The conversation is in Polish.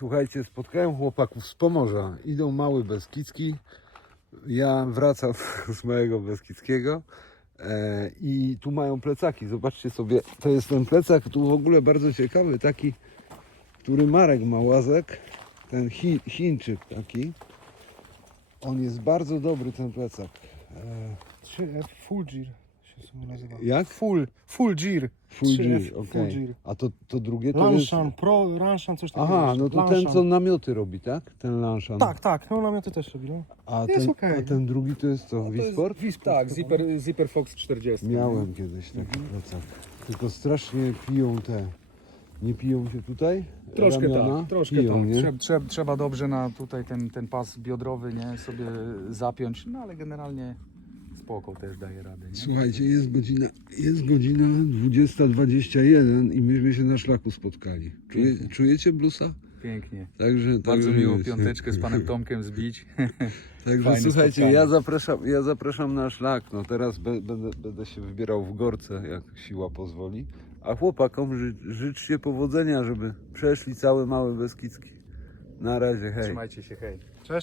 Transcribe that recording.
Słuchajcie, spotkałem chłopaków z Pomorza. Idą mały Beskidzki. Ja wracam z małego Beskidzkiego. E, I tu mają plecaki. Zobaczcie sobie, to jest ten plecak tu w ogóle bardzo ciekawy, taki, który Marek ma łazek. Ten Chi, Chińczyk taki. On jest bardzo dobry, ten plecak. E, 3F Full Gear się nazywa. Jak? Full, full Gear. Full 3F G, Full okej. Gear. A to, to drugie to jest... Lanshan, Pro, Lanshan, coś takiego. Aha, no to ten Lanshan. co namioty robi, tak? Ten Lanshan. Tak, tak, no namioty też robi, no. A Jest ten, okej. a ten drugi to jest co? Wisport? Tak, Zipper, Zipper Fox 40. Miałem kiedyś taki plecak. Tylko strasznie piją te. Nie piją się tutaj? Troszkę Ramiona? tak, troszkę piją, tak. Nie? Trzeba, trzeba, trzeba dobrze na tutaj ten, ten pas biodrowy nie, sobie zapiąć, no ale generalnie spoko też daje radę. Nie? Słuchajcie, jest godzina, jest godzina 20.21 i myśmy się na szlaku spotkali. Czuje, czujecie blusa? Pięknie. Także, Bardzo także miło wiecie. piąteczkę z panem Tomkiem zbić. Także Fajne słuchajcie, spotkanie. ja zapraszam, ja zapraszam na szlak. No teraz be, będę, będę się wybierał w gorce, jak siła pozwoli. A chłopakom ży, życzcie powodzenia, żeby przeszli cały Mały Beskidzki. Na razie, hej. Trzymajcie się, hej.